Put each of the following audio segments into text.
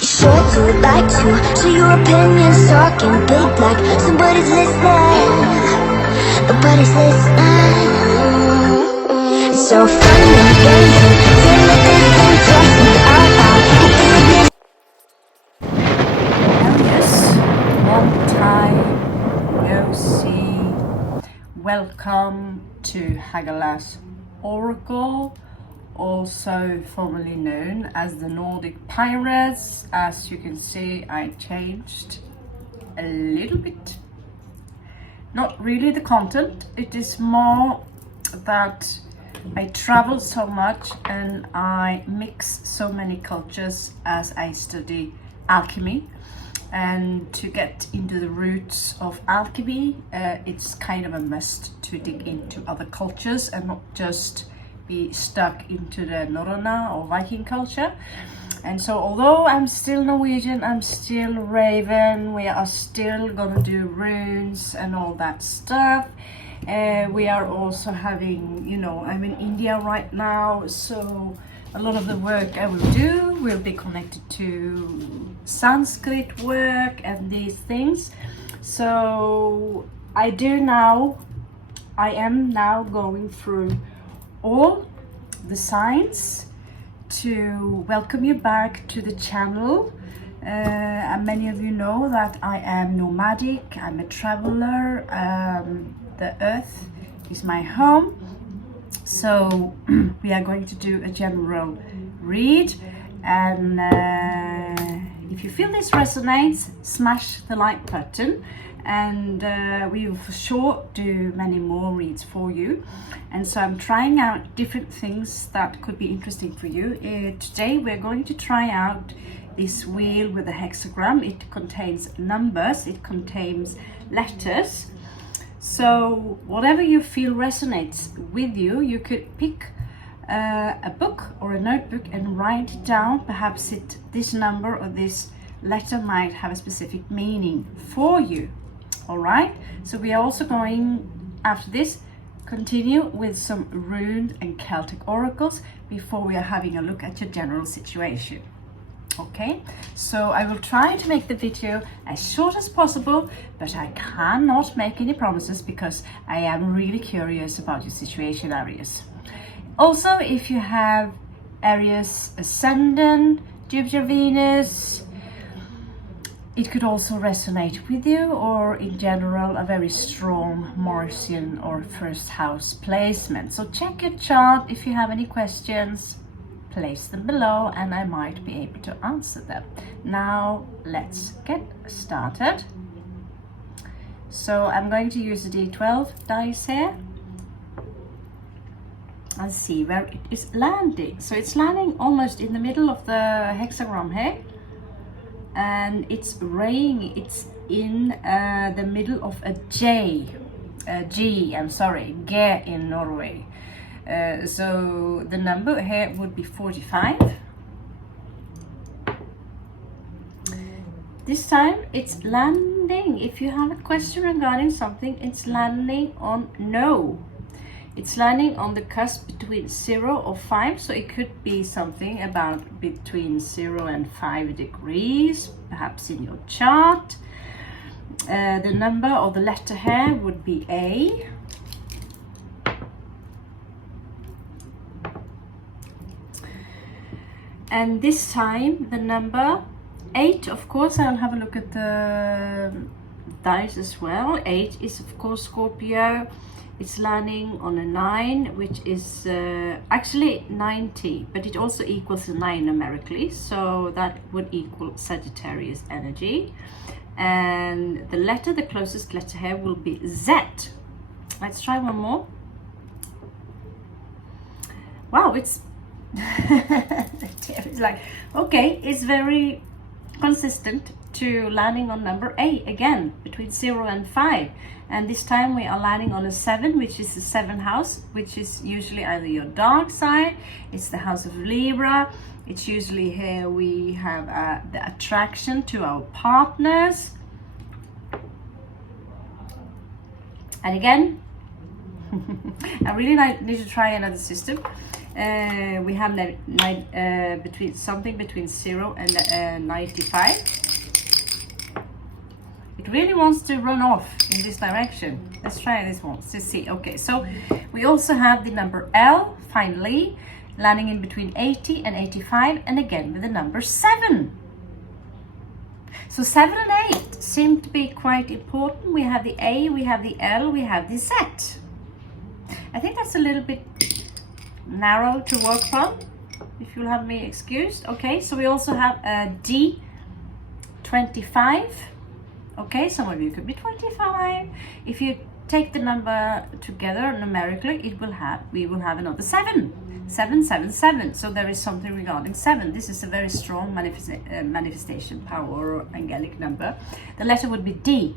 Sure to like to, so your opinions talking big like somebody's listening. Nobody's listening. It's so fun and games until it isn't. Trust me, I'll Aries, long time no see. Welcome to Hagala's Oracle, also formerly known as the Nordic Pirates. As you can see, I changed a little bit. Not really the content, it is more that I travel so much and I mix so many cultures as I study alchemy. And to get into the roots of alchemy, it's kind of a must to dig into other cultures and not just be stuck into the Norröna or Viking culture. And so although I'm still Norwegian, I'm still Raven, we are still gonna do runes and all that stuff. We are also having, I'm in India right now, so a lot of the work I will do will be connected to Sanskrit work and these things. So I am now going through all the signs to welcome you back to the channel. And many of you know that I am nomadic, I'm a traveler, the earth is my home. So we are going to do a general read, and if you feel this resonates, smash the like button, and we will for sure do many more reads for you. And so I'm trying out different things that could be interesting for you. Today we're going to try out this wheel with a hexagram. It contains numbers, it contains letters. So whatever you feel resonates with you, you could pick a book or a notebook and write it down. Perhaps this number or this letter might have a specific meaning for you. All right, so we are also going, after this, continue with some rune and Celtic oracles before we are having a look at your general situation. Okay, so I will try to make the video as short as possible, but I cannot make any promises because I am really curious about your situation, Aries. Also, if you have Aries ascendant, Jupiter, Venus, it could also resonate with you, or in general a very strong Martian or first house placement. So check your chart. If you have any questions, place them below and I might be able to answer them. Now let's get started. So I'm going to use the D12 dice here and see where it is landing. So it's landing almost in the middle of the hexagram here, and it's raying, it's in the middle of a G in Norway. So the number here would be 45. This time it's landing. If you have a question regarding something, it's landing on no. It's landing on the cusp between 0 or 5, so it could be something about between 0 and 5 degrees, perhaps in your chart. The number or the letter here would be A. And this time the number 8, of course, I'll have a look at the dice as well. 8 is of course Scorpio. It's landing on a 9, which is actually 90, but it also equals a 9 numerically, so that would equal Sagittarius energy. And the closest letter here will be Z. Let's try one more. Wow, it's it's like, okay, it's very consistent to landing on number A again, between 0 and 5. And this time we are landing on a 7, which is the 7th house, which is usually either your dark side, it's the house of Libra. It's usually here we have the attraction to our partners. And again, I really need to try another system. We have between something between 0 and 95. It really wants to run off in this direction. Let's try this one to see. Okay, so we also have the number L, finally, landing in between 80 and 85, and again with the number 7. So 7 and 8 seem to be quite important. We have the A, we have the L, we have the Z. I think that's a little bit narrow to work from, if you'll have me excused. Okay, so we also have a D, 25. Okay, some of you could be 25. If you take the number together numerically, we will have another 7. 7, 7, 7. So there is something regarding 7. This is a very strong manifestation power or angelic number. The letter would be D.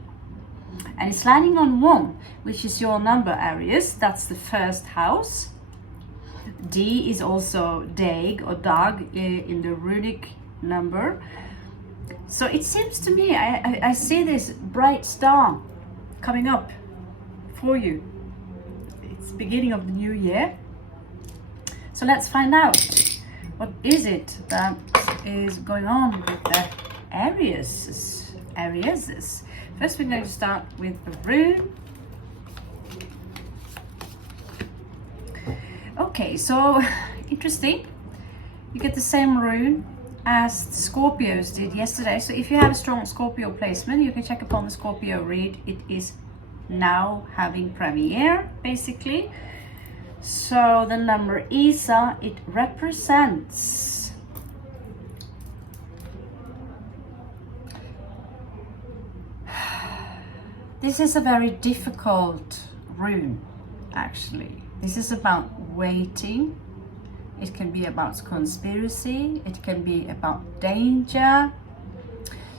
And it's landing on 1, which is your number, Aries. That's the first house. D is also Dag or Dag in the runic number. So it seems to me, I see this bright star coming up for you. It's the beginning of the new year. So let's find out, what is it that is going on with the Aries? First we're going to start with a rune. Okay, so interesting. You get the same rune as the Scorpios did yesterday. So if you have a strong Scorpio placement, you can check upon the Scorpio read. It is now having premiere, basically. So the number Isa, it represents this is a very difficult rune, actually. This is about waiting. It can be about conspiracy. It can be about danger.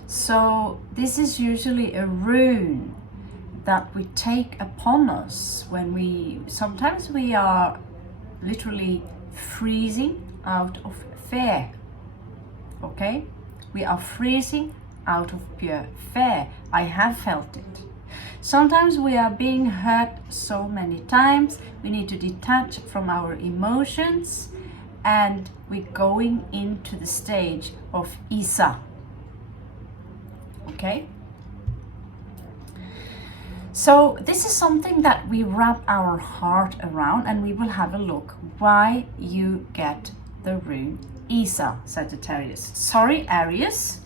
So this is usually a rune that we take upon us when sometimes we are literally freezing out of fear. Okay? We are freezing out of pure fear. I have felt it. Sometimes we are being hurt so many times, we need to detach from our emotions, and we're going into the stage of Isa. Okay? So this is something that we wrap our heart around, and we will have a look why you get the rune Isa, Sagittarius. Sorry, Aries.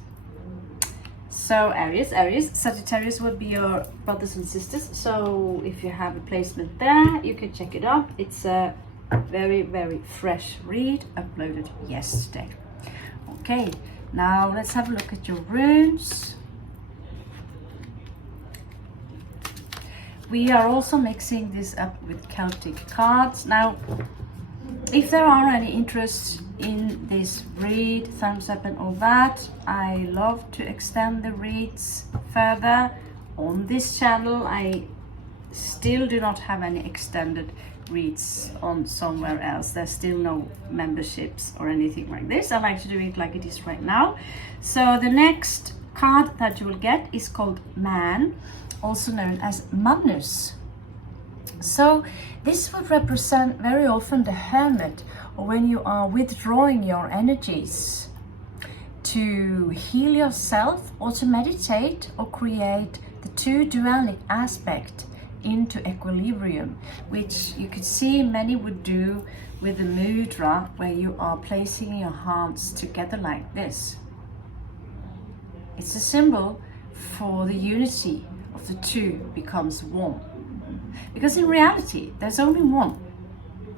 So Aries, Sagittarius would be your brothers and sisters. So if you have a placement there, you can check it out. It's a very, very fresh read uploaded yesterday. Okay, now let's have a look at your runes. We are also mixing this up with Celtic cards. Now, if there are any interest in this read, thumbs up and all that. I love to extend the reads further on this channel. I still do not have any extended reads on somewhere else. There's still no memberships or anything like this. I like to do it like it is right now. So the next card that you will get is called Man, also known as Magnus. So this would represent very often the hermit, or when you are withdrawing your energies to heal yourself, or to meditate or create the two dualic aspect into equilibrium, which you could see many would do with the mudra, where you are placing your hands together like this. It's a symbol for the unity of the two becomes one. Because in reality, there's only one.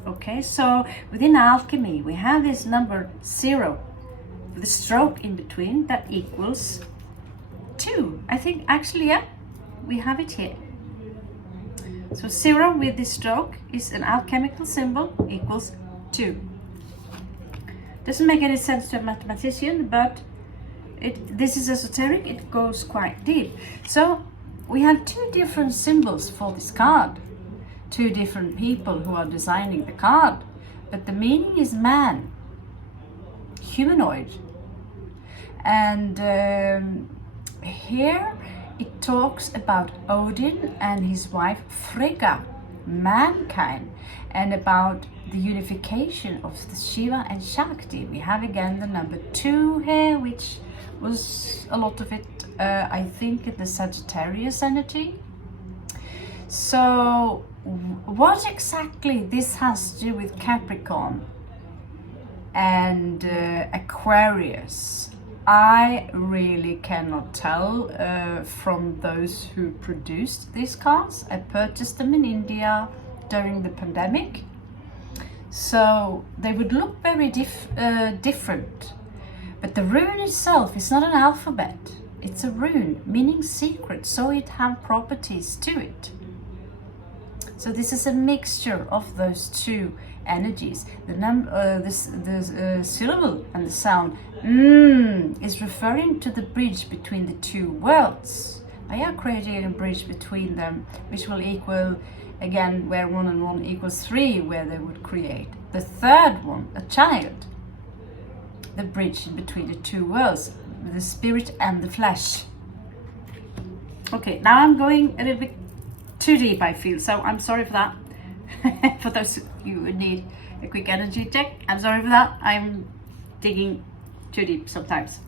Okay, so within alchemy, we have this number 0 with a stroke in between that equals 2. I think actually, yeah, we have it here. So 0 with this stroke is an alchemical symbol equals 2. Doesn't make any sense to a mathematician, but this is esoteric, it goes quite deep. So we have two different symbols for this card. Two different people who are designing the card. But the meaning is man, humanoid. And here it talks about Odin and his wife Frigga, mankind, and about the unification of the Shiva and Shakti. We have again the number 2 here, which was a lot of it, I think, in the Sagittarius energy. So what exactly this has to do with Capricorn and Aquarius, I really cannot tell from those who produced these cards. I purchased them in India during the pandemic, so they would look very different. But the rune itself is not an alphabet, it's a rune meaning secret, so it has properties to it. So this is a mixture of those two energies. The syllable and the sound is referring to the bridge between the two worlds. I am creating a bridge between them, which will equal, again, where 1 and 1 equals 3, where they would create the third one, a child. The bridge in between the two worlds, the spirit and the flesh. Okay, now I'm going a little bit too deep, I feel, so I'm sorry for that. For those of you who need a quick energy check, I'm sorry for that. I'm digging too deep sometimes.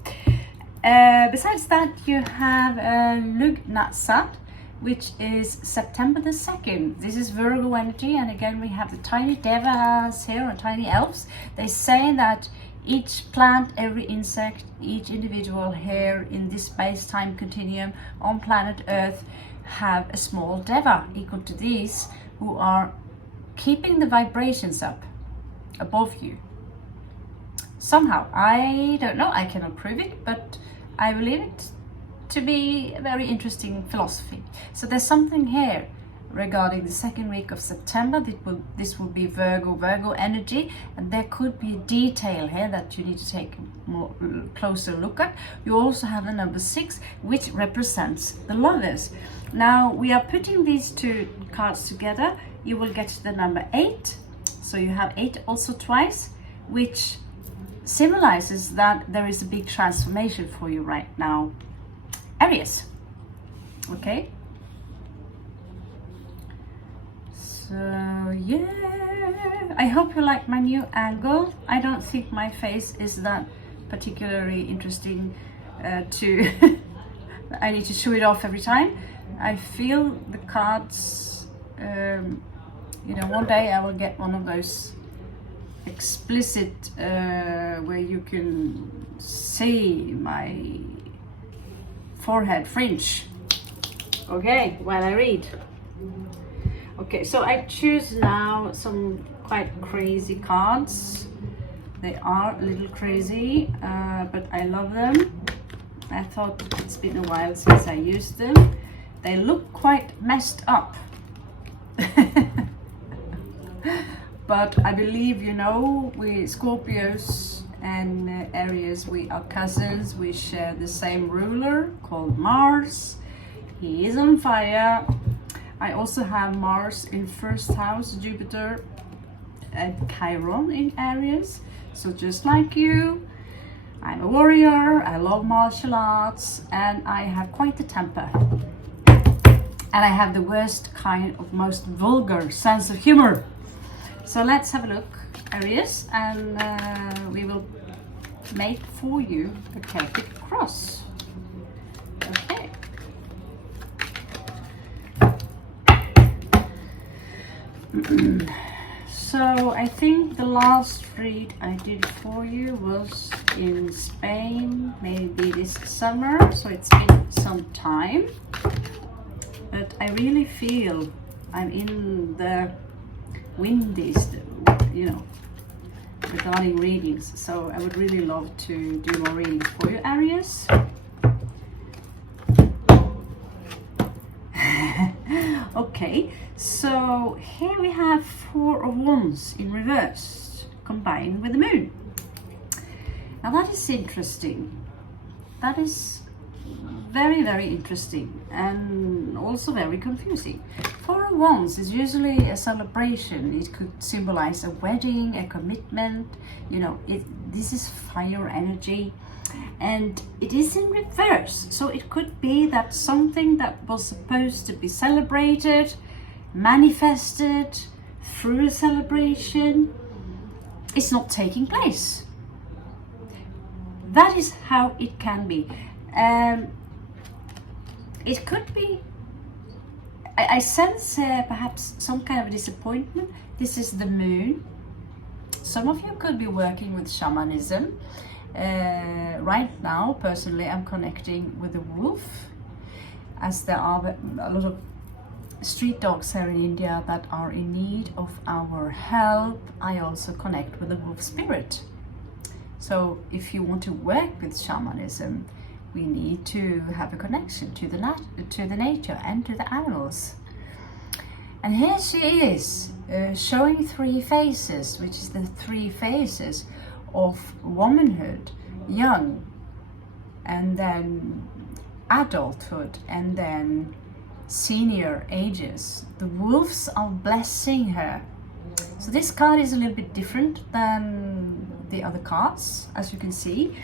Besides that, you have Lugnasad, which is September the 2nd. This is Virgo energy, and again we have the tiny devas here, or tiny elves. They say that each plant, every insect, each individual here in this space-time continuum on planet Earth have a small deva equal to these, who are keeping the vibrations up above you. Somehow, I don't know, I cannot prove it, but I believe it to be a very interesting philosophy. So there's something here regarding the 2nd week of September. This will be Virgo energy, and there could be a detail here that you need to take a more closer look at. You also have the number 6, which represents the lovers. Now we are putting these two cards together. You will get the number 8, so you have 8 also twice, which symbolizes that there is a big transformation for you right now, Aries. Okay, so yeah, I hope you like my new angle. I don't think my face is that particularly interesting to I need to show it off every time. I feel the cards, you know, one day I will get one of those explicit where you can see my forehead fringe. Okay, while I read. Okay, so I choose now some quite crazy cards. They are a little crazy, but I love them. I thought it's been a while since I used them. They look quite messed up. But I believe, you know, we Scorpios and Aries, we are cousins. We share the same ruler called Mars. He is on fire. I also have Mars in 1st house, Jupiter and Chiron in Aries. So just like you, I'm a warrior, I love martial arts, and I have quite a temper. And I have the worst kind of most vulgar sense of humor. So let's have a look, Aries, and we will make for you a Celtic cross. Okay. So I think the last read I did for you was in Spain, maybe this summer, so it's been some time. But I really feel I'm in the windies, you know, regarding readings. So I would really love to do more readings for you, Aries. Okay, so here we have 4 of Wands in reverse combined with the moon. Now that is interesting. That is very, very interesting and also very confusing. 4 of Wands is usually a celebration. It could symbolize a wedding, a commitment, you know, this is fire energy, and it is in reverse. So it could be that something that was supposed to be celebrated, manifested, through a celebration is not taking place. That is how it can be. It could be, I sense perhaps some kind of disappointment. This is the moon. Some of you could be working with shamanism. Right now, personally, I'm connecting with the wolf, as there are a lot of street dogs here in India that are in need of our help. I also connect with the wolf spirit. So if you want to work with shamanism, we need to have a connection to the nature and to the animals. And here she is, showing three phases, which is the three phases of womanhood, young, and then adulthood, and then senior ages. The wolves are blessing her. So this card is a little bit different than the other cards, as you can see.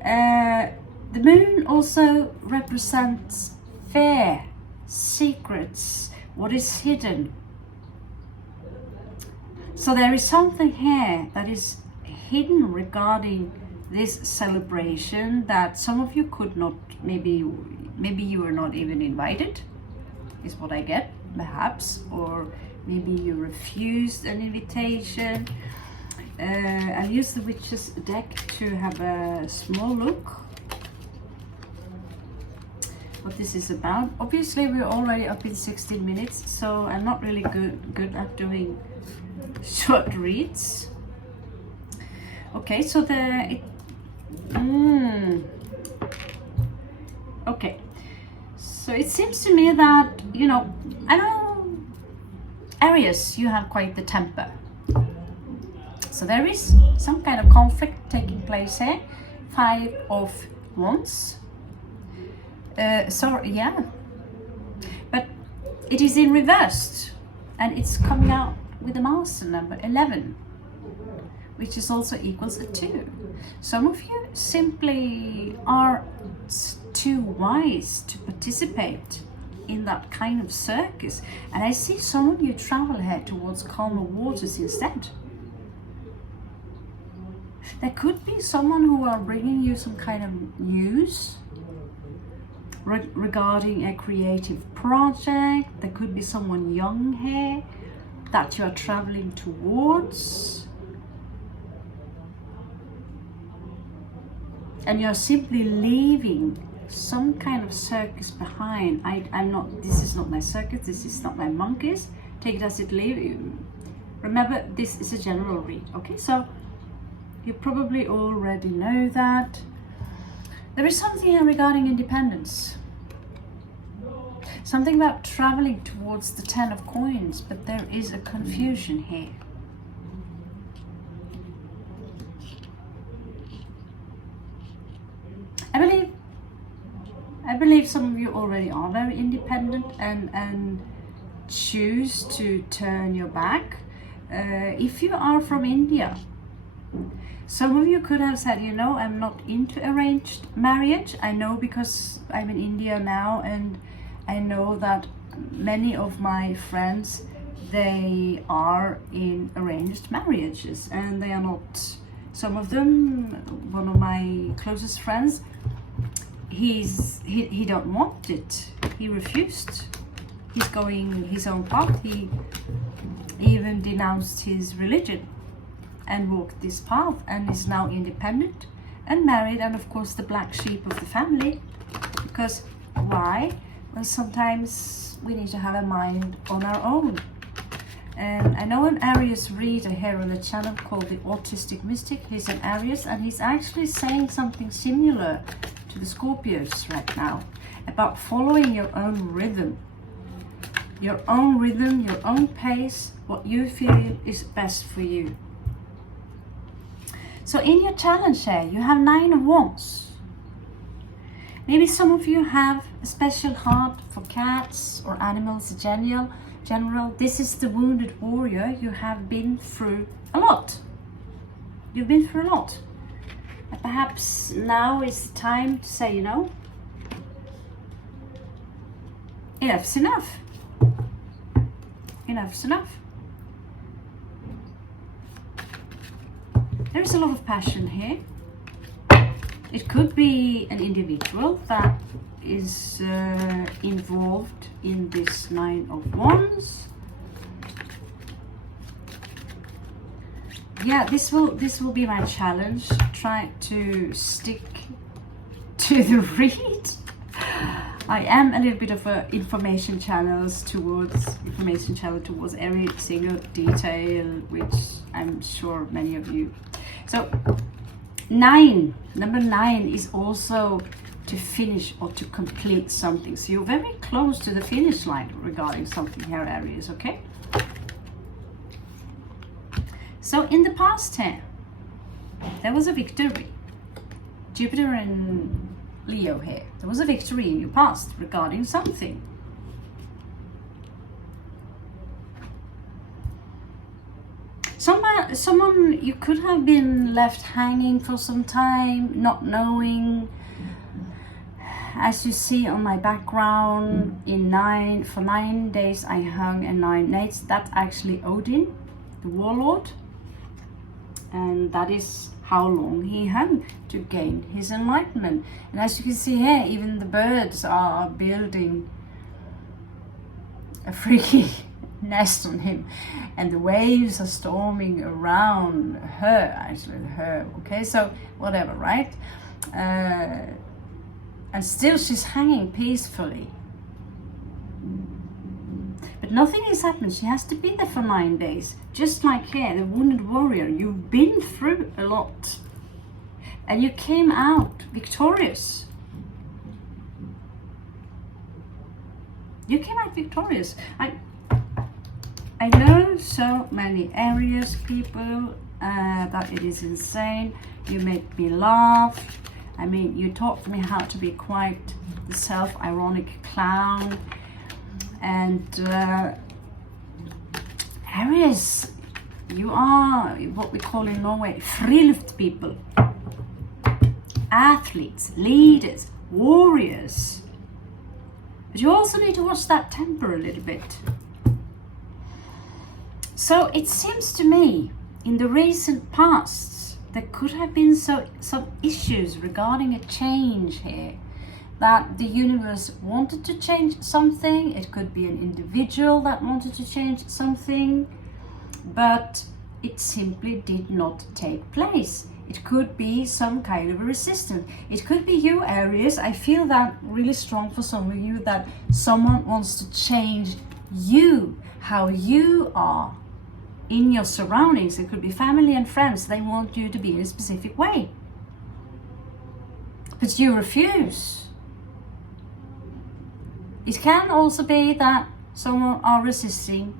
The moon also represents fear, secrets, what is hidden. So there is something here that is hidden regarding this celebration that some of you could not, maybe you were not even invited, is what I get, perhaps, or maybe you refused an invitation. I'll use the Witch's deck to have a small look what this is about. Obviously we're already up in 16 minutes, so I'm not really good at doing short reads. Okay, so okay, so it seems to me that, you know, I know Aries, you have quite the temper. So there is some kind of conflict taking place here. 5 of Wands. Sorry, yeah. But it is in reversed, and it's coming out with the Master number 11, which is also equals a 2. Some of you simply are too wise to participate in that kind of circus, and I see some of you travel here towards calmer waters instead. There could be someone who are bringing you some kind of news regarding a creative project. There could be someone young here that you are traveling towards, and you're simply leaving some kind of circus behind. I'm not, this is not my circus, this is not my monkeys. Take it as it leave. Remember, this is a general read, okay? So you probably already know that. There is something here regarding independence. Something about traveling towards the 10 of coins, but there is a confusion here. I believe some of you already are very independent and choose to turn your back. If you are from India, some of you could have said, you know, I'm not into arranged marriage. I know because I'm in India now, and I know that many of my friends, they are in arranged marriages, and they are not, some of them, one of my closest friends, he don't want it. He refused. He's going his own path. He even denounced his religion and walked this path, and is now independent and married, and of course the black sheep of the family. Because why? Well, sometimes we need to have a mind on our own. And I know an Aries reader here on the channel called the Autistic Mystic. He's an Aries, and he's actually saying something similar to the Scorpios right now about following your own rhythm. Your own rhythm, your own pace, what you feel is best for you. So in your challenge here, you have 9 of Wands. Maybe some of you have a special heart for cats or animals in general. This is the wounded warrior. You have been through a lot. You've been through a lot. And perhaps now is the time to say, you know, enough's enough. Enough's enough. There's a lot of passion here. It could be an individual that is involved in this Nine of Wands. Yeah, this will be my challenge. Try to stick to the read. I am a little bit of a information channel towards every single detail, which I'm sure many of you. So number 9 is also to finish or to complete something. So you're very close to the finish line regarding something here, Aries, okay? So in the past here, there was a victory. Jupiter and Leo here. There was a victory in your past regarding something. Someone you could have been left hanging for some time, not knowing. As you see on my background, for 9 days I hung and 9 nights. That's actually Odin, the warlord. And that is how long he hung to gain his enlightenment. And as you can see here, even the birds are building a freaky nest on him, and the waves are storming around her, okay, so whatever, right? And still she's hanging peacefully, but nothing has happened. She has to be there for 9 days, just like here, the wounded warrior. You've been through a lot and you came out victorious. I know so many Aries people that it is insane. You make me laugh. I mean, you taught me how to be quite the self-ironic clown. And Aries, you are what we call in Norway friluft people. Athletes, leaders, warriors. But you also need to watch that temper a little bit. So it seems to me, in the recent past, there could have been some issues regarding a change here. That the universe wanted to change something. It could be an individual that wanted to change something, but it simply did not take place. It could be some kind of a resistance. It could be you, Aries. I feel that really strong for some of you, that someone wants to change you, how you are in your surroundings. It could be family and friends. They want you to be in a specific way, but you refuse. It can also be that someone are resisting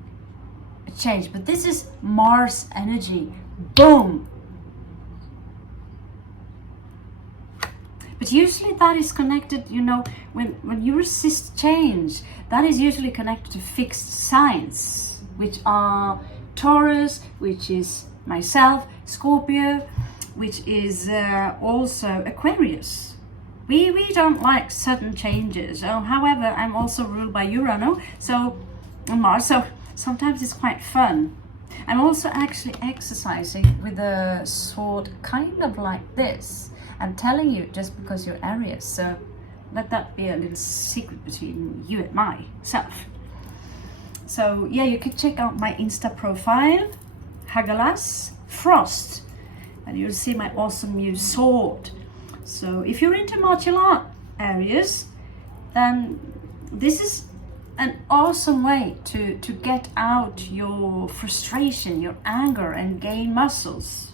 a change, but this is Mars energy. Boom. But usually that is connected, you know, when you resist change, that is usually connected to fixed signs, which are Taurus, which is myself, Scorpio, which is also Aquarius. We don't like sudden changes. However, I'm also ruled by Uranus, so Mars, so sometimes it's quite fun. I'm also actually exercising with a sword kind of like this. I'm telling you just because you're Aries, so let that be a little secret between you and myself. So yeah, you can check out my Insta profile, Hagalas Frost, and you'll see my awesome new sword. So if you're into martial art, Aries, then this is an awesome way to get out your frustration, your anger, and gain muscles.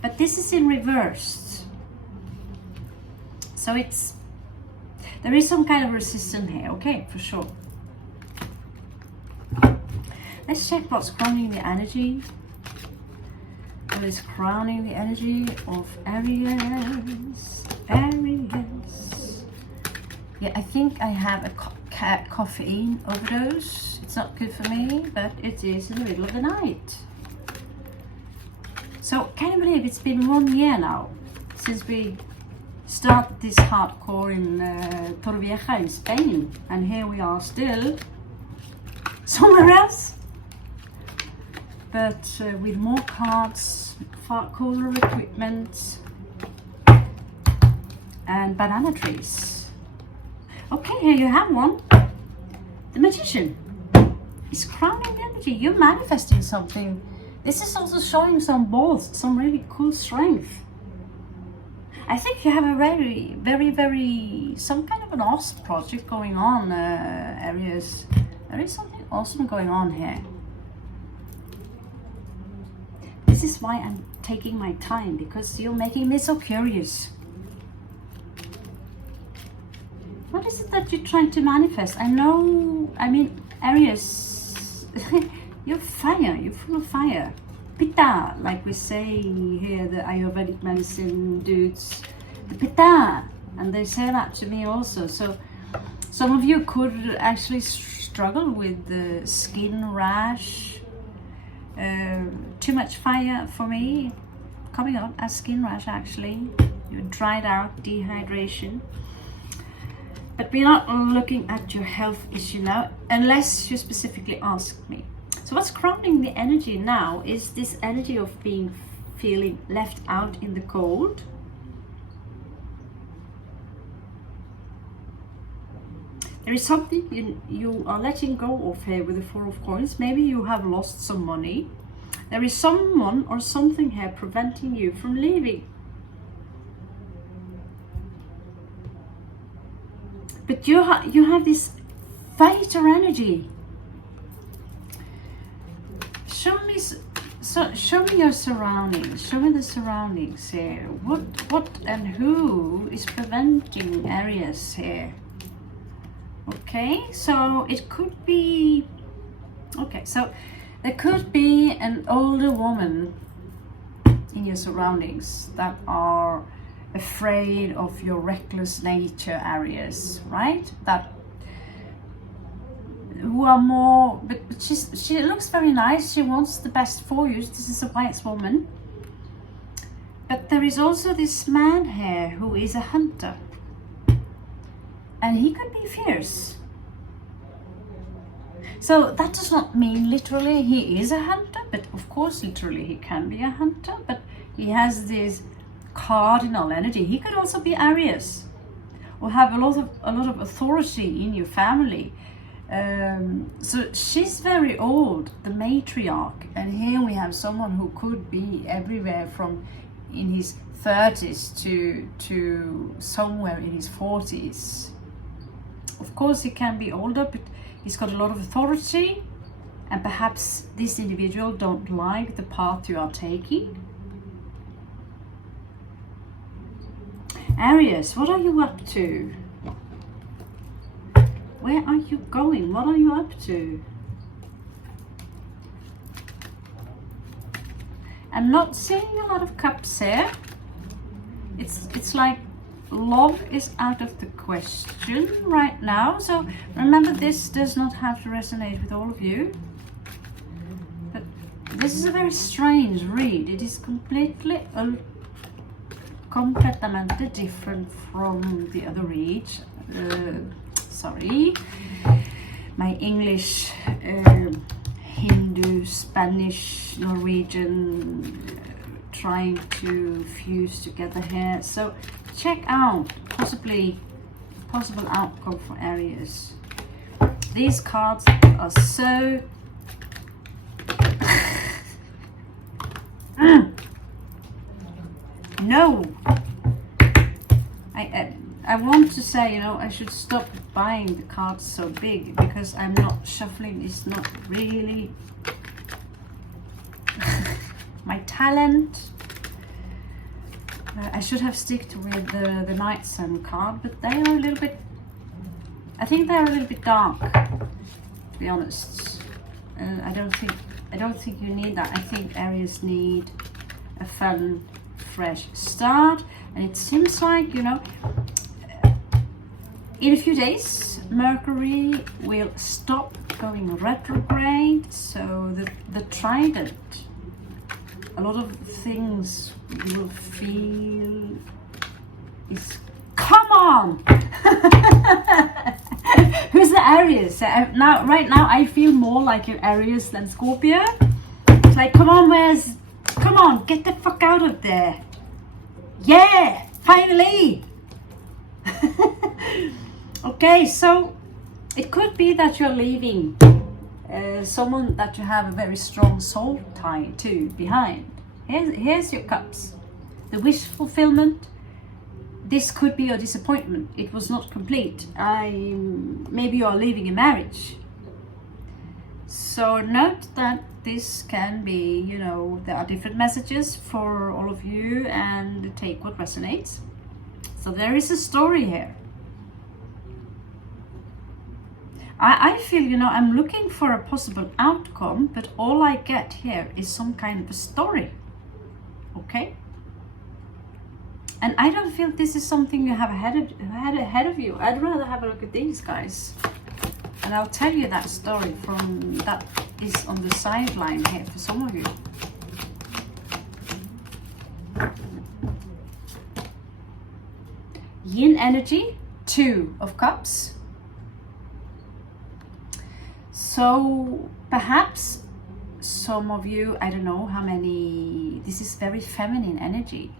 But this is in reverse. So there is some kind of resistance here, okay, for sure. Let's check what's crowning the energy. What is crowning the energy of Aries? Aries. Yeah, I think I have a caffeine overdose. It's not good for me, but it is in the middle of the night. So can you believe it's been 1 year now since we started this hardcore in Torrevieja in Spain, and here we are still somewhere else. but with more cards, far cooler equipment, and banana trees. Okay, here you have one. The Magician is crowning the energy. You're manifesting something. This is also showing some balls, some really cool strength. I think you have a very, some kind of an awesome project going on, Aries. There is something awesome going on here. This is why I'm taking my time, because you're making me so curious. What is it that you're trying to manifest? I mean, Aries, you're fire, you're full of fire. Pitta, like we say here, the Ayurvedic medicine dudes, the Pitta, and they say that to me also. So some of you could actually struggle with the skin rash, too much fire for me, coming out as skin rash actually. You're dried out, dehydration. But we're not looking at your health issue now, unless you specifically ask me. So what's crowning the energy now is this energy of feeling left out in the cold. There is something you are letting go of here with the Four of Coins. Maybe you have lost some money. There is someone or something here preventing you from leaving. But you have this fighter energy. Show me your surroundings. Show me the surroundings here. What and who is preventing Aries here? Okay, so it could be. Okay, so there could be an older woman in your surroundings that are afraid of your reckless nature, Aries, right? That who are more, but she looks very nice. She wants the best for you. This is a wise woman. But there is also this man here who is a hunter, and he could be fierce. So that does not mean literally he is a hunter, but of course literally he can be a hunter. But he has this cardinal energy. He could also be Aries, or have a lot of authority in your family. So she's very old, the matriarch, and here we have someone who could be everywhere from in his 30s to somewhere in his 40s. Of course he can be older, but he's got a lot of authority, and perhaps this individual don't like the path you are taking. Aries, what are you up to? Where are you going? What are you up to? I'm not seeing a lot of cups here. It's like love is out of the question right now. So remember, this does not have to resonate with all of you. But this is a very strange read. It is completely completamente different from the other read. Sorry, my English, Hindu, Spanish, Norwegian, trying to fuse together here. So check out possible outcome for Aries. These cards are so no. I want to say, I should stop buying the cards so big, because I'm not shuffling. It's not really my talent. I should have sticked with the Night Sun card, but they are a little bit, I think they're a little bit dark, to be honest. I don't think you need that. I think Aries need a fun, fresh start, and it seems like, in a few days, Mercury will stop going retrograde, so the Trident, a lot of things you will feel is, come on! Who's the Aries? Right now I feel more like an Aries than Scorpio. It's like, come on, come on, get the fuck out of there. Yeah, finally. Okay, so it could be that you're leaving someone that you have a very strong soul tie to behind. Here's your cups. The wish fulfillment. This could be your disappointment. It was not complete. Maybe you are leaving a marriage. So note that this can be, you know, there are different messages for all of you, and take what resonates. So there is a story here. I feel, you know, I'm looking for a possible outcome, but all I get here is some kind of a story. Okay? And I don't feel this is something you have ahead of you. I'd rather have a look at these guys. And I'll tell you that story from that is on the sideline here for some of you. Yin energy, 2 of cups. So perhaps some of you, I don't know how many, this is very feminine energy.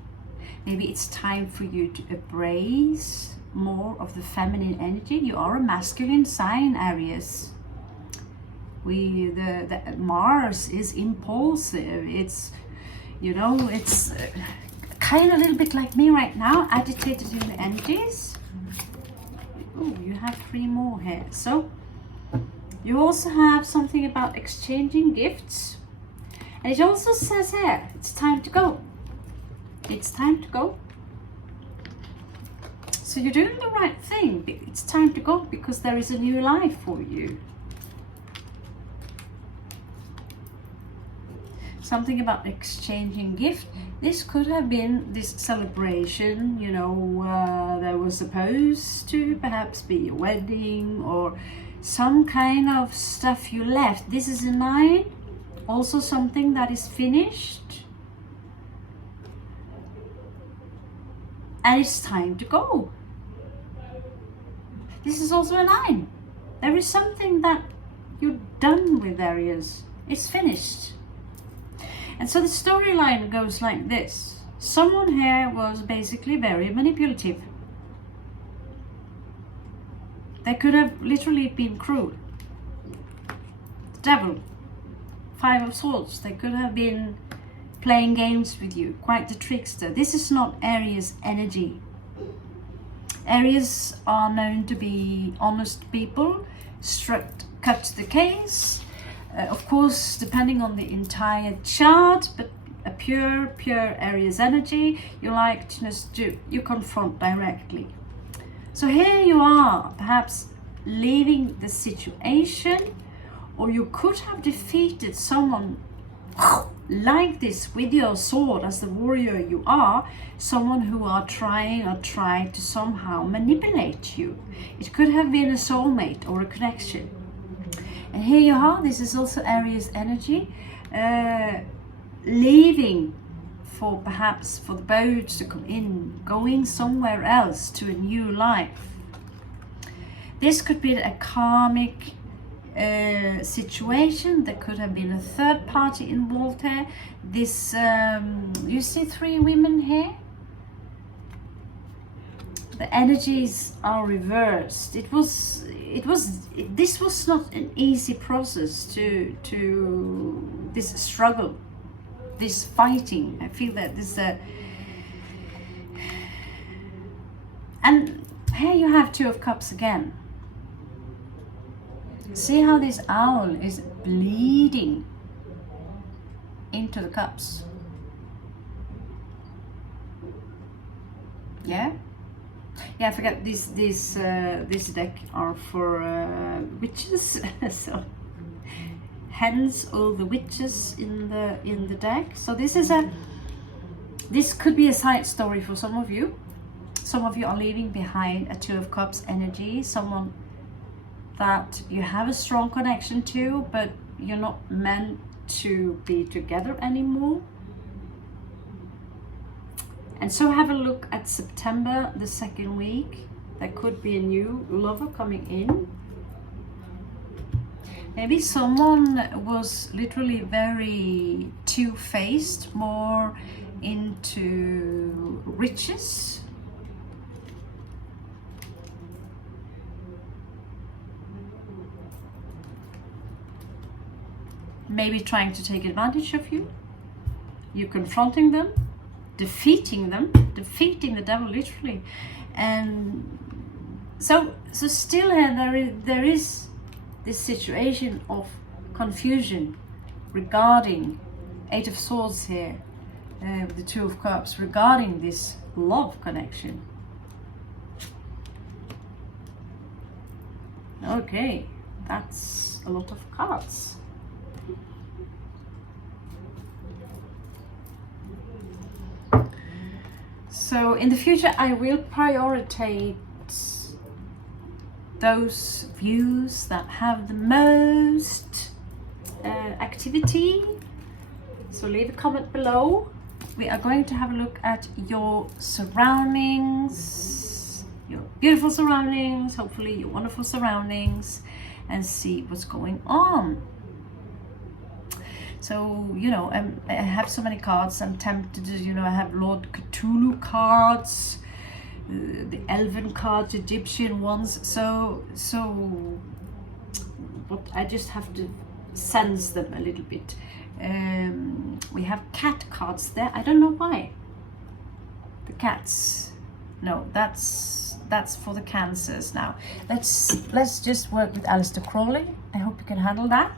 Maybe it's time for you to embrace more of the feminine energy. You are a masculine sign, Aries. The Mars is impulsive. It's, you know, it's kind of a little bit like me right now, agitated in the energies. Oh, you have 3 more here. So you also have something about exchanging gifts. And it also says here, it's time to go. It's time to go. So you're doing the right thing. It's time to go because there is a new life for you. Something about exchanging gift. This could have been this celebration, you know, there was supposed to perhaps be a wedding or some kind of stuff you left. This is a 9. Also something that is finished. And it's time to go. This is also a 9. There is something that you're done with, Aries. It's finished. And so the storyline goes like this. Someone here was basically very manipulative. They could have literally been cruel. The devil. 5 of Swords. They could have been playing games with you. Quite the trickster. This is not Aries energy. Aries are known to be honest people. Cut to the case. Of course, depending on the entire chart, but a pure Aries energy. You like to just you confront directly. So here you are, perhaps leaving the situation, or you could have defeated someone like this with your sword as the warrior you are, someone who are trying to somehow manipulate you. It could have been a soulmate or a connection. And here you are, this is also Aries energy, leaving for perhaps for the boats to come in, going somewhere else to a new life. This could be a karmic situation. There could have been a third party involved here. This you see 3 women here. The energies are reversed. This was not an easy process to this struggle, this fighting. I feel that this and here you have 2 of Cups again. See how this owl is bleeding into the cups. Yeah, I forget this deck are for witches. So hence all the witches in the deck. So this could be a side story for some of you. Some of you are leaving behind a 2 of Cups energy, someone that you have a strong connection to, but you're not meant to be together anymore. And so have a look at September, the 2nd week. There could be a new lover coming in. Maybe someone was literally very two-faced, more into riches. Maybe trying to take advantage of you. You're confronting them, defeating the devil literally. And so still there is this situation of confusion regarding Eight of Swords here, with the Two of Cups, regarding this love connection. Okay, that's a lot of cards. So in the future I will prioritize those views that have the most activity. So leave a comment below. We are going to have a look at your surroundings, your beautiful surroundings, hopefully your wonderful surroundings, and see what's going on. So, you know, I have so many cards, I'm tempted to, you know, I have Lord Cthulhu cards, the elven cards, Egyptian ones, so but I just have to sense them a little bit. We have cat cards there, I don't know why. The cats, no, that's for the Cancers now. Let's just work with Aleister Crowley. I hope you can handle that.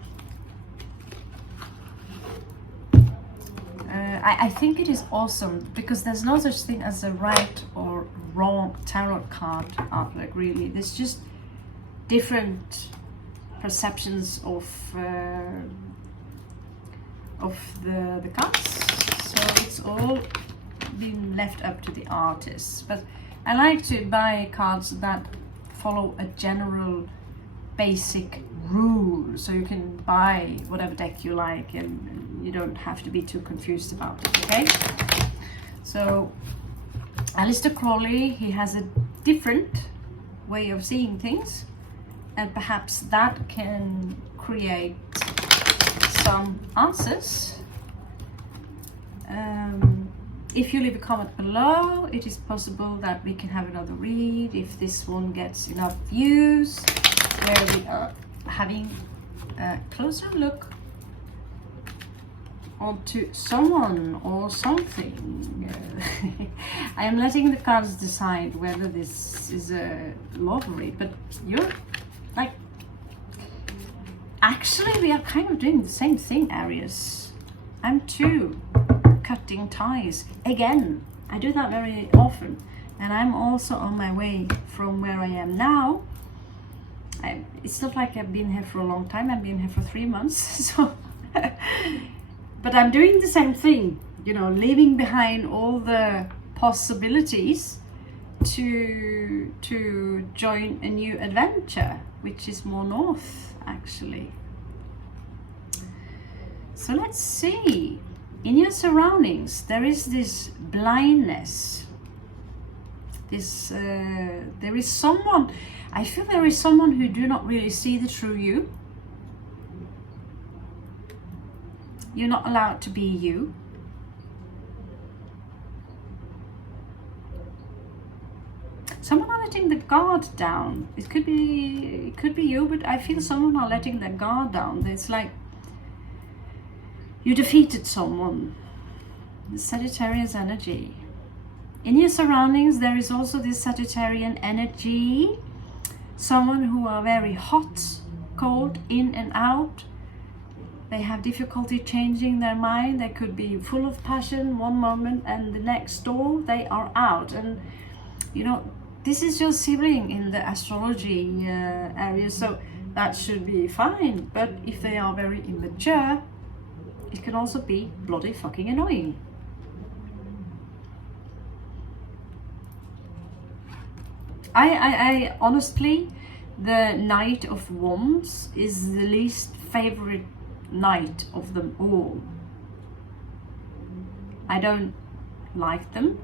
I think it is awesome because there's no such thing as a right or wrong tarot card artwork, really. There's just different perceptions of the cards. So it's all been left up to the artists. But I like to buy cards that follow a general basic rule, so you can buy whatever deck you like and you don't have to be too confused about it, okay? So Aleister Crowley, he has a different way of seeing things, and perhaps that can create some answers. If you leave a comment below, it is possible that we can have another read if this one gets enough views, where we are having a closer look onto someone or something. I am letting the cards decide whether this is a love read, but you're like, actually we are kind of doing the same thing, Aries. I'm too cutting ties. Again, I do that very often, and I'm also on my way from where I am now. It's not like I've been here for a long time, I've been here for 3 months, so but I'm doing the same thing, you know, leaving behind all the possibilities to join a new adventure, which is more north actually. So let's see, in your surroundings there is this blindness, this there is someone, I feel there is someone who do not really see the true you. You're not allowed to be you. Someone are letting the guard down. It could be you, but I feel someone are letting their guard down. It's like you defeated someone. The Sagittarius energy. In your surroundings, there is also this Sagittarian energy. Someone who are very hot, cold, in and out. They have difficulty changing their mind. They could be full of passion one moment and the next door they are out. And you know, this is your sibling in the astrology area, so that should be fine. But if they are very immature, it can also be bloody fucking annoying. I honestly, the Knight of Wands is the least favorite knight of them all. I don't like them.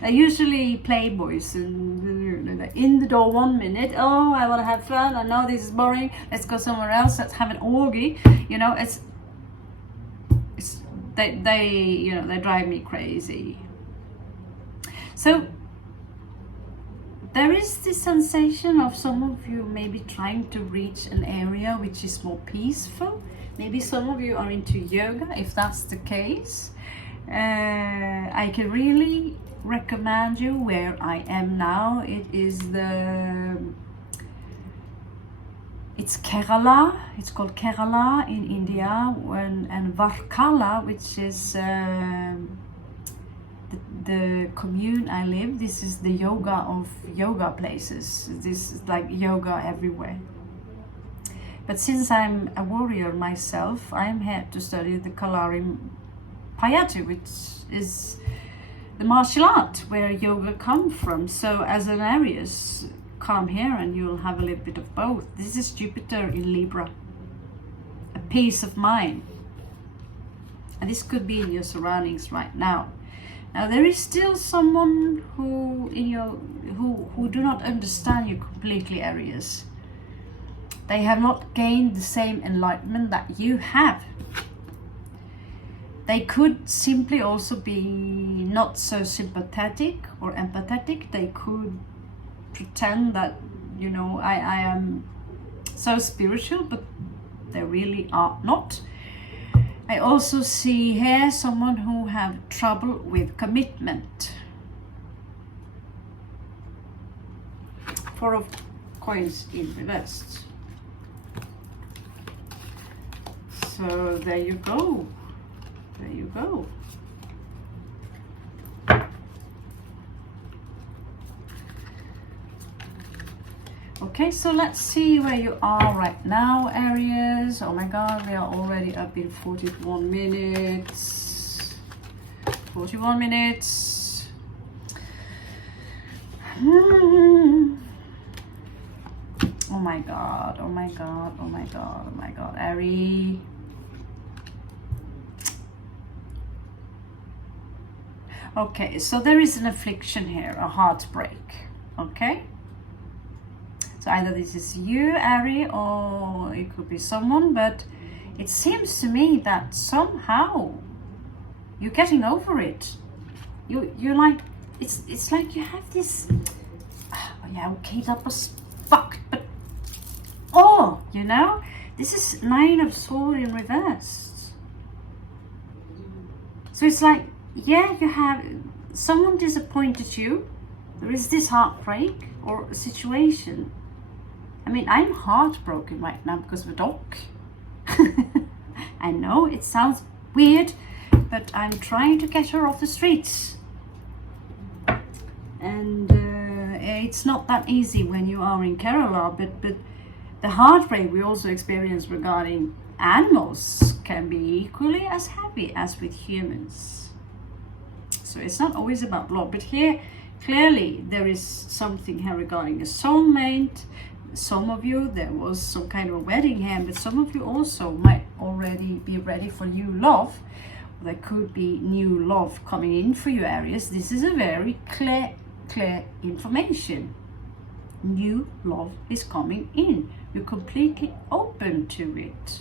They're usually playboys, and they're in the door 1 minute. Oh, I want to have fun. I know this is boring. Let's go somewhere else. Let's have an orgy. You know, it's they you know, they drive me crazy. So there is this sensation of some of you maybe trying to reach an area which is more peaceful. Maybe some of you are into yoga. If that's the case, I can really recommend you where I am now. It's Kerala. It's called Kerala in India, and Varkala, which is the commune I live. This is the yoga of yoga places. This is like yoga everywhere. But since I'm a warrior myself, I'm here to study the Kalari Payati, which is the martial art where yoga come from. So as an Aries, come here and you'll have a little bit of both. This is Jupiter in Libra, a peace of mind. And this could be in your surroundings right now. Now there is still someone who do not understand you completely, Aries. They have not gained the same enlightenment that you have. They could simply also be not so sympathetic or empathetic. They could pretend that, you know, I am so spiritual, but they really are not. I also see here someone who have trouble with commitment. 4 of coins in reverse. So there you go. There you go. Okay, so let's see where you are right now, Aries. Oh my God, we are already up in 41 minutes. 41 minutes. Oh my God, oh my God, oh my God, oh my God, Aries. Okay, so there is an affliction here, a heartbreak, okay? So either this is you, Aries, or it could be someone, but it seems to me that somehow you're getting over it. You're like, it's like you have this, oh yeah, okay, that was fucked, but oh, you know, this is 9 of Swords in reverse. So it's like, yeah, you have someone disappointed you. There is this heartbreak or a situation. I mean, I'm heartbroken right now because of a dog. I know it sounds weird, but I'm trying to get her off the streets. And it's not that easy when you are in Kerala, but the heartbreak we also experience regarding animals can be equally as heavy as with humans. So it's not always about love, but here clearly there is something here regarding a soulmate. Some of you, there was some kind of a wedding here, but some of you also might already be ready for new love. There could be new love coming in for you, Aries. This is a very clear information. New love is coming in. You're completely open to it.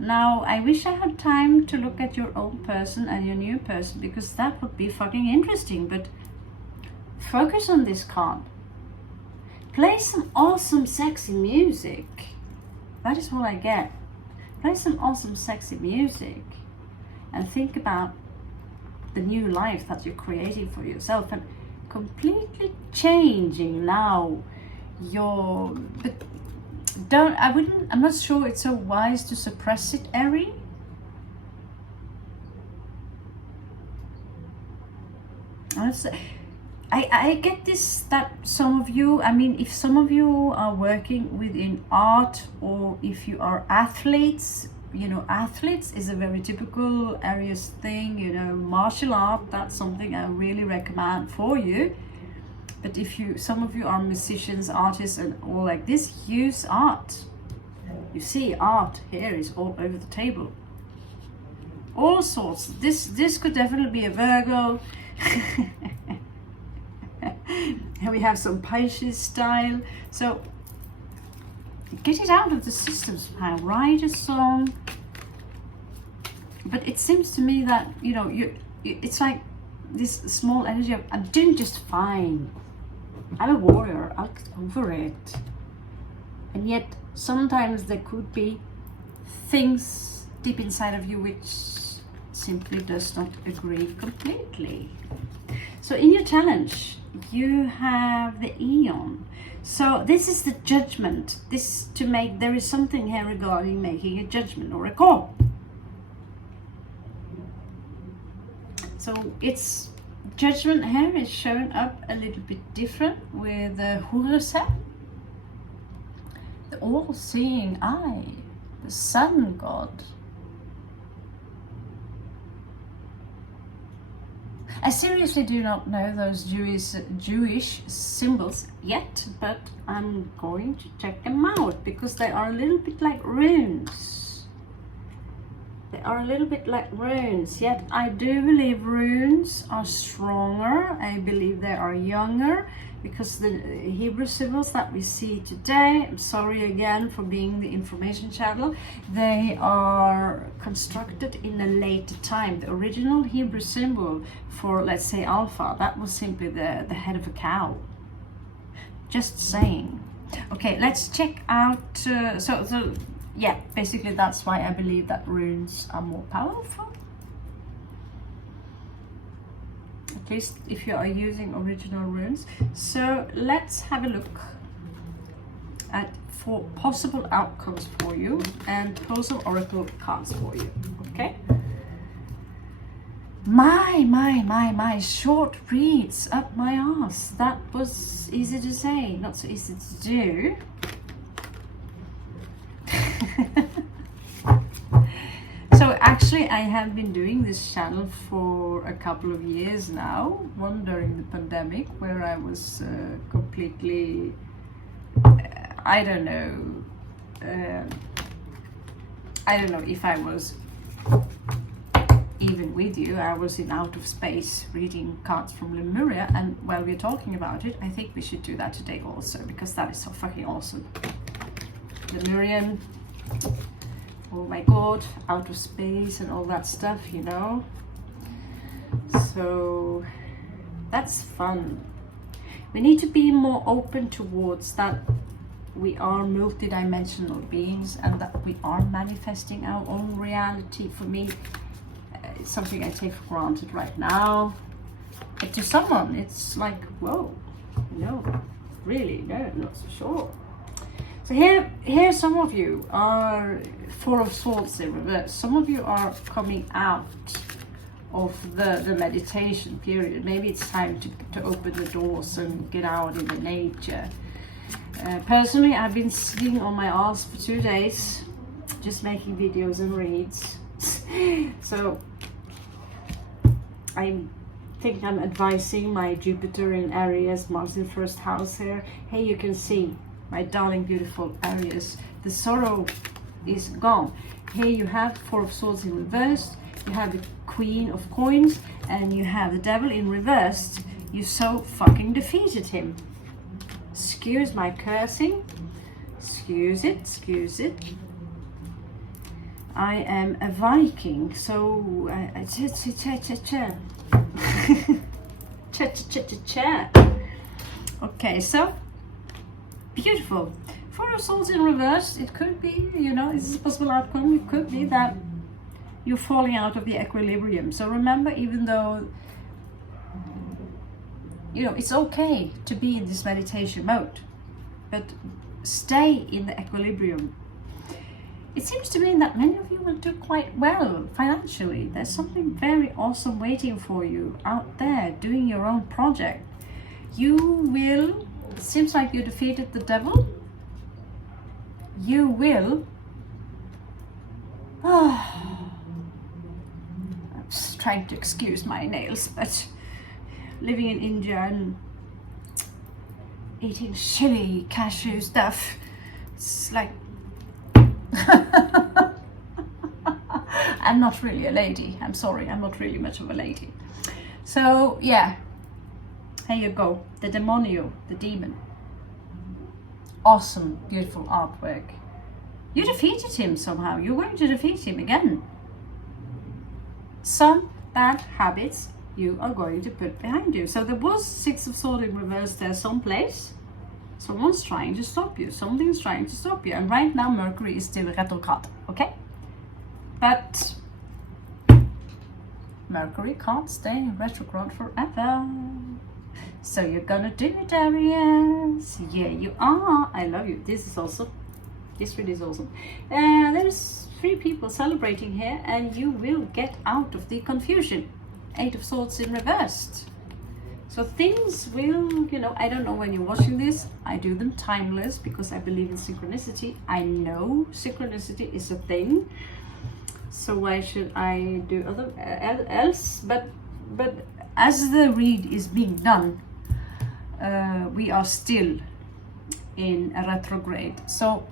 Now, I wish I had time to look at your old person and your new person, because that would be fucking interesting, but focus on this card. Play some awesome sexy music. That is what I get. Play some awesome sexy music and think about the new life that you're creating for yourself and completely changing now your, but I'm not sure it's so wise to suppress it, Aries. I get this, that some of you, I mean, if some of you are working within art, or if you are athletes, you know, athletes is a very typical Aries thing, you know, martial art, that's something I really recommend for you. But if some of you are musicians, artists, and all like this, use art. You see, art here is all over the table. all sorts. This could definitely be a Virgo. And we have some Pisces style. So get it out of the system somehow. Write a song. But it seems to me that, you know, it's like this small energy of, I'm doing just fine. I'm a warrior. I'll get over it. And yet sometimes there could be things deep inside of you which simply does not agree completely. So in your challenge, you have the Eon. So this is the judgment. There is something here regarding making a judgment or a call. So it's judgment here is shown up a little bit different with the Horuse, the all-seeing eye, the sun god. I seriously do not know those Jewish symbols yet, but I'm going to check them out because they are a little bit like runes. They are a little bit like runes, yet I do believe runes are stronger. I believe they are younger because the Hebrew symbols that we see today, I'm sorry again for being the information channel, they are constructed in a later time. The original Hebrew symbol for, let's say, Alpha, that was simply the head of a cow. Just saying. Okay, let's check out, so yeah, basically that's why I believe that runes are more powerful. At least if you are using original runes. So let's have a look at four possible outcomes for you and pull some oracle cards for you. Okay. My short reads up my ass. That was easy to say, not so easy to do. So actually I have been doing this channel for a couple of years now, one during the pandemic where I was completely, I don't know if I was even with you. I was in outer space reading cards from Lemuria, and while we're talking about it, I think we should do that today also because that is so fucking awesome. Lemurian, oh my god, outer space and all that stuff, you know. So that's fun. We need to be more open towards that we are multidimensional beings and that we are manifesting our own reality. For me, it's something I take for granted right now. But to someone, it's like, whoa, no, really, no, not so sure. So here some of you are Four of Swords in reverse. Some of you are coming out of the meditation period. Maybe it's time to open the doors and get out in the nature. Personally, I've been sitting on my ass for 2 days, just making videos and reads. So I think I'm advising my Jupiter in Aries, Mars in first house here. Hey, you can see my darling beautiful Aries, the sorrow is gone. Here you have Four of Swords in reverse, you have the Queen of Coins, and you have the Devil in reverse. You so fucking defeated him. Excuse my cursing. Excuse it. I am a Viking, so okay, so beautiful. Four of Swords in reverse, it could be, you know, this is a possible outcome. It could be that you're falling out of the equilibrium. So remember, even though, you know, it's okay to be in this meditation mode, but stay in the equilibrium. It seems to me that many of you will do quite well financially. There's something very awesome waiting for you out there doing your own project. You will, it seems like you defeated the devil. You will, I'm just trying to excuse my nails, but living in India and eating chili cashew stuff, it's like I'm not really a lady. I'm sorry, I'm not really much of a lady. So yeah, here you go, the demonio, the demon. Awesome, beautiful artwork. You defeated him somehow. You're going to defeat him again. Some bad habits you are going to put behind you. So there was Six of Swords in reverse there someplace. Someone's trying to stop you. Something's trying to stop you. And right now Mercury is still retrograde, okay? But Mercury can't stay in retrograde forever. So you're gonna do it, Aries. Yeah, you are. I love you. This is awesome. This really is awesome. There's 3 people celebrating here, and you will get out of the confusion. 8 of Swords in reversed. So things will, you know, I don't know when you're watching this. I do them timeless because I believe in synchronicity. I know synchronicity is a thing. So why should I do other else? But as the read is being done, we are still in a retrograde. So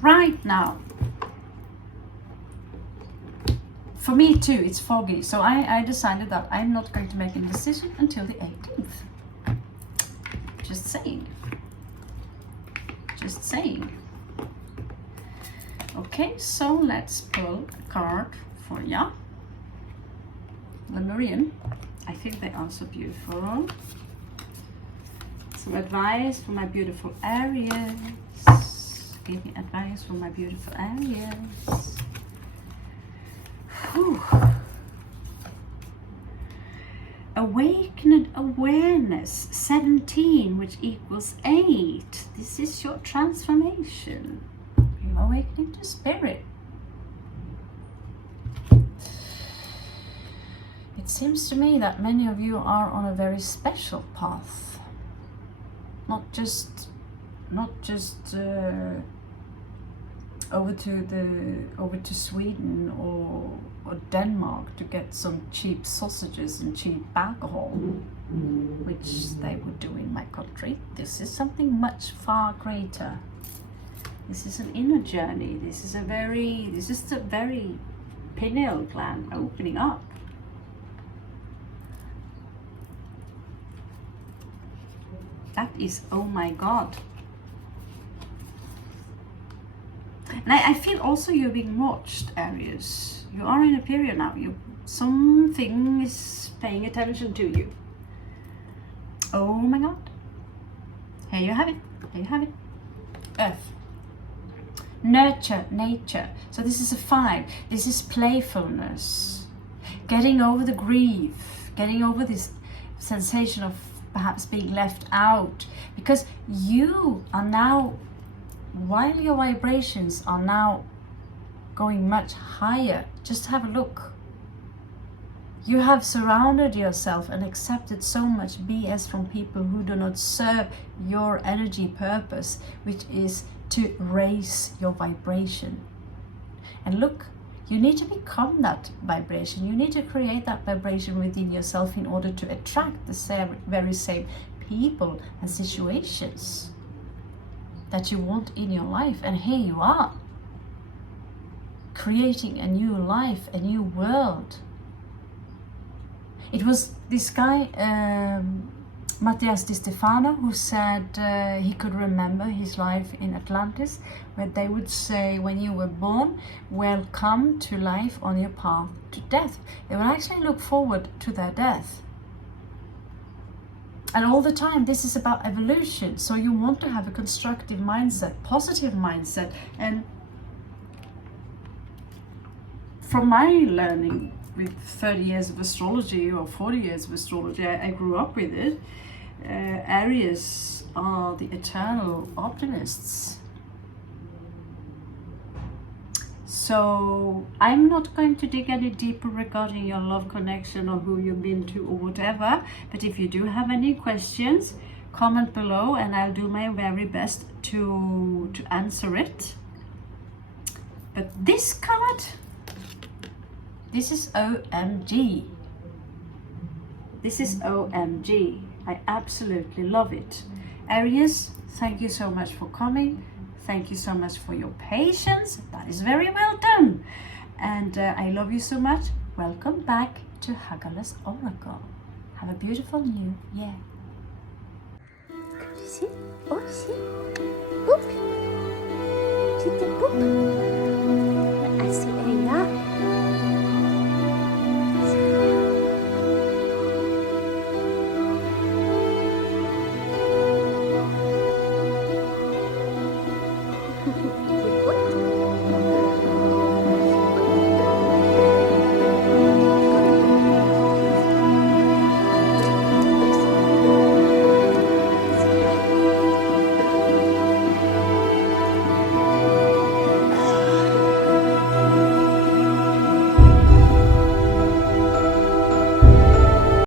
right now, for me too, it's foggy. So I decided that I'm not going to make a decision until the 18th. Just saying. Just saying. Okay, so let's pull a card for ya. Lemurian. I think they are so beautiful. Some advice for my beautiful Aries. Give me advice for my beautiful Aries. Whew. Awakened awareness 17, which equals 8. This is your transformation. You're awakening to spirit. It seems to me that many of you are on a very special path. Not just over to Sweden or Denmark to get some cheap sausages and cheap alcohol, which they would do in my country. This is something much far greater. This is an inner journey. This is the very pineal gland opening up. That is, oh my God. And I feel also you're being watched, Aries. You are in a period now. Something is paying attention to you. Oh my God. Here you have it. Here you have it. Earth. Nurture, nature. So this is a 5. This is playfulness. Getting over the grief. Getting over this sensation of perhaps being left out. Because you are now, while your vibrations are now going much higher, just have a look. You have surrounded yourself and accepted so much BS from people who do not serve your energy purpose, which is to raise your vibration. And look, you need to become that vibration. You need to create that vibration within yourself in order to attract the very same people and situations that you want in your life. And here you are, creating a new life, a new world. It was this guy, Matthias Di Stefano, who said he could remember his life in Atlantis, where they would say, when you were born, welcome to life on your path to death. They would actually look forward to their death. And all the time, this is about evolution. So you want to have a constructive mindset, positive mindset. And from my learning with 30 years of astrology or 40 years of astrology, I grew up with it. Aries are the eternal optimists. So I'm not going to dig any deeper regarding your love connection or who you've been to or whatever. But if you do have any questions, comment below and I'll do my very best to answer it. But this card, this is OMG. This is OMG. I absolutely love it. Aries, thank you so much for coming. Thank you so much for your patience. That is very well done. And I love you so much. Welcome back to Hagaless Oracle. Have a beautiful new year. Could you see? Oh, see? Boop. See the boop? I see a